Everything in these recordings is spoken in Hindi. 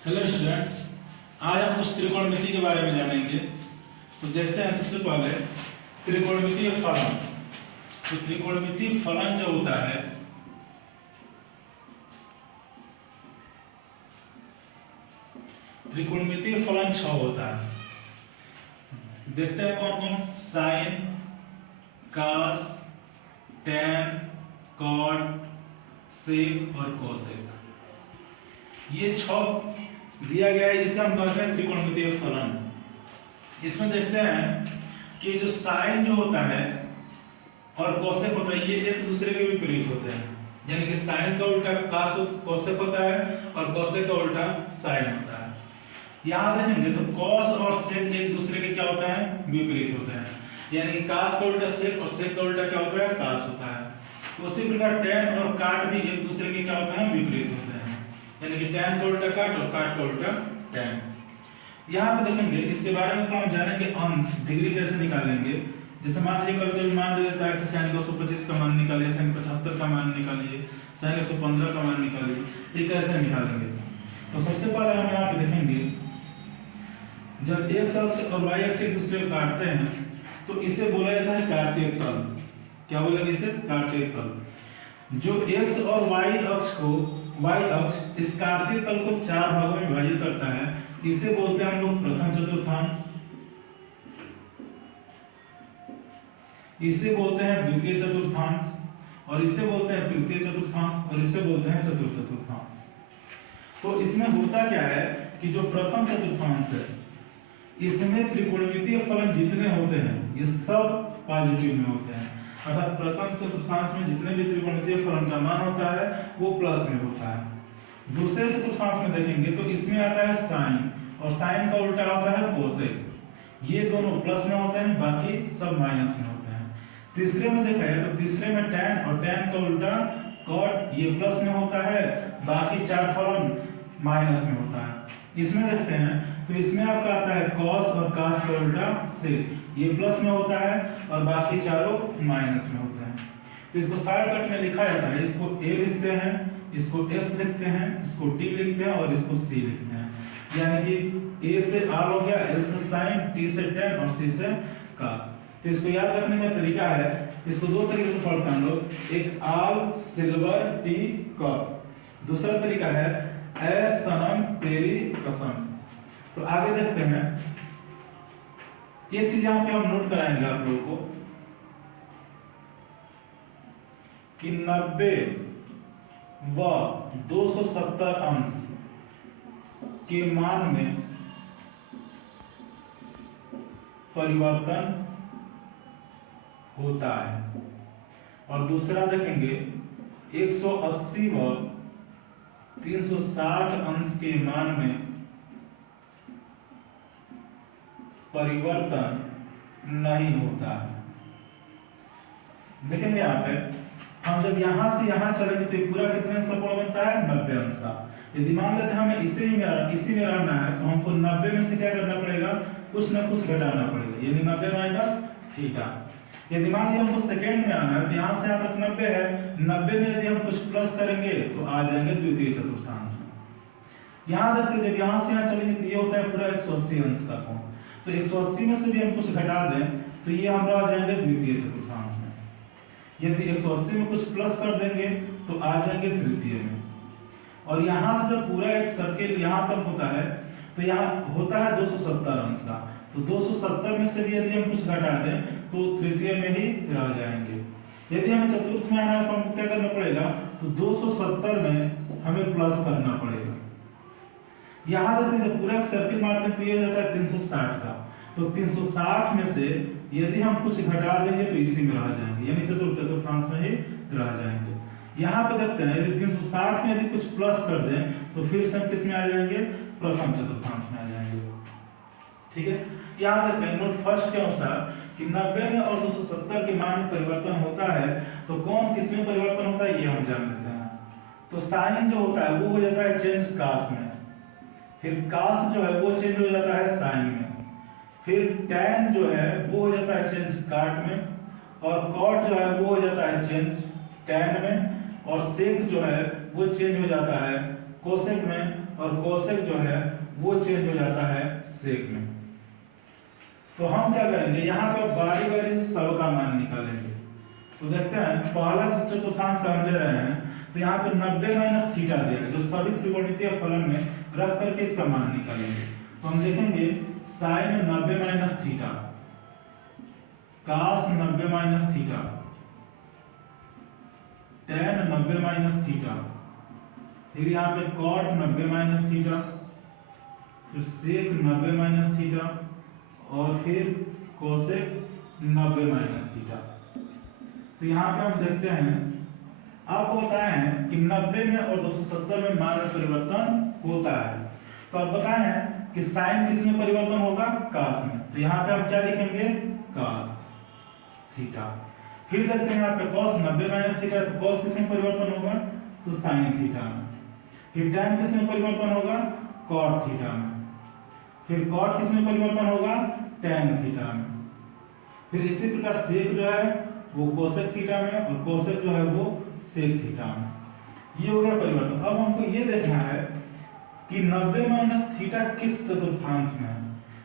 हेलो स्टूडेंट, आज हम कुछ त्रिकोणमिति के बारे में जानेंगे। तो देखते हैं सबसे पहले त्रिकोणमितीय फलन। तो त्रिकोणमितीय फलन जो होता है, त्रिकोणमितीय फलन 6 होता है। देखते हैं कौन कौन। साइन, कास, टैन, कॉट, सेक और कोसेक। ये 6 दिया गया है, इसे हम कहते हैं त्रिकोणमितीय फलन। इसमें देखते हैं कि जो साइन जो होता है और कोसेक होता है, ये एक दूसरे के विपरीत होते हैं। यानी कि साइन का उल्टा कोसेक होता है और कोसेक का उल्टा साइन होता है। यहाँ देखेंगे तो कॉस और सेक एक दूसरे के क्या होता है, विपरीत होते हैं। यानी कि कास का उल्टा सेक और सेक का उल्टा क्या होता है, कास होता है। उसी प्रकार टैन और काट भी एक दूसरे के क्या होते हैं, विपरीत होते हैं। यानी कि टैन का उल्टा काट और काट का उल्टा टैन। यहाँ पे देखेंगे, इसके बारे में थोड़ा हम जानेंगे। अंश डिग्री कैसे निकालेंगे। जैसे मान लीजिए कभी मान दे देता है कि sin 225 का मान निकालिए, sin 75 का मान निकालिए, sin 115 का मान निकालिए। ये कैसे निकालेंगे? तो सबसे पहले हम यहाँ पे देखेंगे, जब x अक्ष और y अक्ष एक दूसरे को काटते हैं तो इसे बोला जाता है कार्तीय तल। क्या बोलेंगे इसे? कार्तीय तल। जो x और y अक्ष को, y अक्ष इस कार्तीय तल को 4 भागों में विभाजित करता है, इसे बोलते हैं हम लोग प्रथम चतुर्थांश, इसे बोलते हैं द्वितीय चतुर्थांश, और इसे बोलते हैं तृतीय चतुर्थांश, और इसे बोलते हैं चतुर्थ चतुर्थांश। तो इसमें होता क्या है कि जो प्रथम चतुर्थांश है, इसमें त्रिकोणमितीय फलन जितने होते हैं ये सब पॉजिटिव में होते हैं। अर्थात प्रथम चतुर्थांश में जितने भी त्रिकोणमितीय फलन का मान होता है वो प्लस में होता है। दूसरे चतुर्थांश में देखेंगे तो इसमें आता है साइन, और साइन का उल्टा होता है कोसेक। ये दोनों प्लस में होते हैं, बाकी सब माइनस में होते हैं। तीसरे में देखा जाए तो तीसरे में टैन, और टैन का उल्टा कॉट, ये प्लस में होता है, बाकी 4 फलन माइनस में होता है। इसमें देखते हैं तो इसमें आपका आता है कॉस, और कास का उल्टा सेक, ये प्लस में होता है और बाकी चारों माइनस में होते हैं। तो इसको शॉर्टकट में लिखा जाता है, इसको ए लिखते हैं, इसको एस लिखते हैं, इसको टी लिखते हैं और इसको सी लिखते हैं। यानी कि ए से आर हो गया, एस से साइन, टी से टैन और सी से कास। तो इसको याद रखने का तरीका है, इसको 2 तरीके से पढ़ते हैं हम लोग। एक आल सिल्वर टी कप, दूसरा तरीका है ए सनम तेरी कसम। तो आगे देखते हैं, एक चीज यहाँ पे हम नोट कराएंगे आप लोगों को कि 90 व 270 अंश के मान में परिवर्तन होता है। और दूसरा देखेंगे 180 व 360 अंश के मान में परिवर्तन नहीं होता है। देखेंगे यहाँ पे, हम जब यहाँ से यहाँ चलेंगे तो पूरा कितने अंश का कोण बनता है? 90 अंश का। यदि मान लेते हैं हमें इसी में रहना है तो हमको 90 में से क्या करना पड़ेगा? कुछ ना कुछ घटाना पड़ेगा, यानी 90 माइनस थीटा। यदि मान लीजिए हमको सेकेंड में आना है तो यहाँ से यहाँ तक 90 है, 90 में यदि हम कुछ प्लस करेंगे तो आ जाएंगे द्वितीय चतुर्थांश में। यहाँ देखते जब यहाँ से यहाँ चलेंगे तो ये होता है पूरा 180 अंश का कोण। तो 180 में से भी हम कुछ घटा दें तो ये हम आ जाएंगे द्वितीय चतुर्थांश में। यदि 180 में कुछ प्लस कर देंगे तो आ जाएंगे तृतीय में। और यहाँ से जब पूरा एक सर्किल यहाँ तक होता है तो यहाँ होता है 270 अंश का। तो 270 में से भी यदि हम कुछ घटा दें तो तृतीय में ही रह जाएंगे। यदि हमें चतुर्थ में आना है तो हमको क्या करना पड़ेगा? तो 270 में हमें प्लस करना पड़ेगा। यहाँ देखते हैं पूरा सर्किल मारते हैं तो ये हो जाता है 360 का। तो 360 में से यदि हम कुछ घटा देंगे तो इसी में रह जाएंगे, यानी चतुर्थांश में ही रह जाएंगे। यहाँ पे देखते हैं यदि 360 में यदि कुछ प्लस कर दें तो फिर से हम किस में आ जाएंगे? प्रथम चतुर्थांश में आ जाएंगे। ठीक है, यहाँ देखते हैं नोट फर्स्ट के अनुसार कि 90 में और 270 के मान में परिवर्तन होता है, तो कौन किस में परिवर्तन होता है ये हम जान लेते हैं। तो साइन जो होता है वो हो जाता है चेंज कास में, फिर कास जो है वो चेंज हो जाता है साइन में, फिर टैन जो है वो हो जाता है चेंज काट में, और कॉट जो है वो हो जाता है चेंज टैन में, और सेक जो है वो चेंज हो जाता है कोसेक में, और कोसेक जो है वो चेंज हो जाता है सेक में। तो हम क्या करेंगे, यहाँ पे बारी बारी से सब का मान निकालेंगे। तो देखते हैं पहला चतुर्थांश का हम ले रहे हैं, तो यहाँ पे 90 माइनस थीटा दिया है, जो सभी त्रिकोणमितीय फलन में रख करके इसका मान निकालेंगे। तो हम देखेंगे साइन 90 माइनस थीटा, कास 90 minus theta, ten 90 minus theta, फिर यहाँ पे कॉट 90 माइनस थीटा, फिर सेक 90 माइनस थीटा, और फिर कोसेक 90 माइनस थीटा। तो यहाँ पे हम देखते हैं, आपको बताएं कि 90 में और 270 में मान में परिवर्तन होता है। तो अब बताएं कि साइन किस में परिवर्तन होगा, कास में। तो यहाँ पे हम क्या लिखेंगे, कास थीटा। फिर देखते हैं यहाँ पे कॉस 90 माइनस थीटा, तो कॉस किस में परिवर्तन होगा, तो साइन थीटा में। फिर टैन किस में परिवर्तन होगा, कॉट थीटा में। फिर कॉट किस में परिवर्तन होगा, टैन थीटा में। फिर इसी प्रकार सेक जो है वो कोसेक थीटा में, और कोसेक जो है वो सेक थीटा में। ये हो गया परिवर्तन। अब हमको ये देखना है कि 90 माइनस थीटा किस चतुर्थांश में है।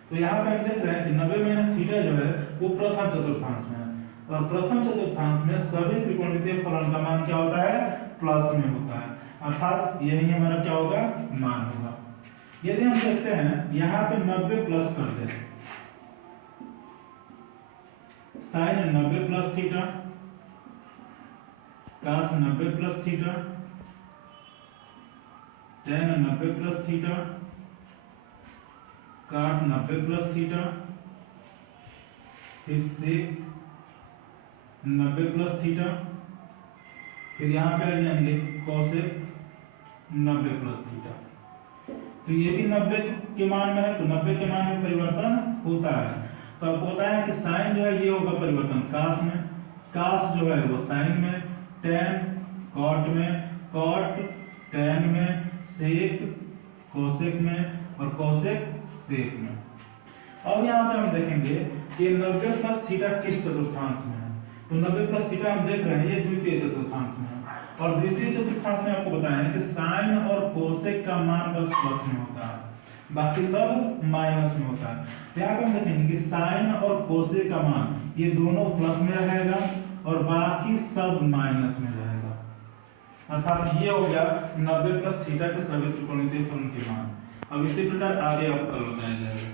तो यहाँ पे हम देख रहे हैं कि 90 माइनस थीटा जो है वो प्रथम चतुर्थांश में है, और प्रथम चतुर्थांश में सभी त्रिकोणमितीय फलन का मान क्या होता है, प्लस में होता है, अर्थात यही हमारा क्या होगा, मान होगा। यदि हम देखते हैं यहाँ पे 90 प्लस कर दे, साइन 90 प्लस थीटा, कास 90 plus theta, ten 90 plus theta, काट 90 प्लस थीटा, फिर सेक 90 प्लस थीटा, फिर यहाँ पे आ जाएंगे कोसेक 90 प्लस थीटा। तो ये भी 90 के मान में है, तो 90 के मान में परिवर्तन होता है। तो अब होता है कि साइन जो है ये होगा परिवर्तन कास में, कास जो है वो साइन में, टेन कॉट में, कॉट टेन में, सेक कोसेक में, और कोसेक सेक में। अब यहाँ पे हम देखेंगे कि 90 प्लस थीटा किस चतुर्थांश में है। तो 90 प्लस थीटा हम देख रहे हैं ये द्वितीय चतुर्थांश में है, और द्वितीय चतुर्थांश में आपको बताएं कि साइन और कोसेक का मान बस प्लस में होता है, बाकी सब माइनस में होता है। तो यहाँ पे हम देखेंगे कि साइन और कोसेक का मान ये दोनों प्लस में रहेगा, और बाकी सब माइनस में रहेगा, अर्थात ये हो गया 90 प्लस थीटा के सभी त्रिकोणमितीय फलन के मान। अब इसी प्रकार आगे आपको कल बताया जाएगा।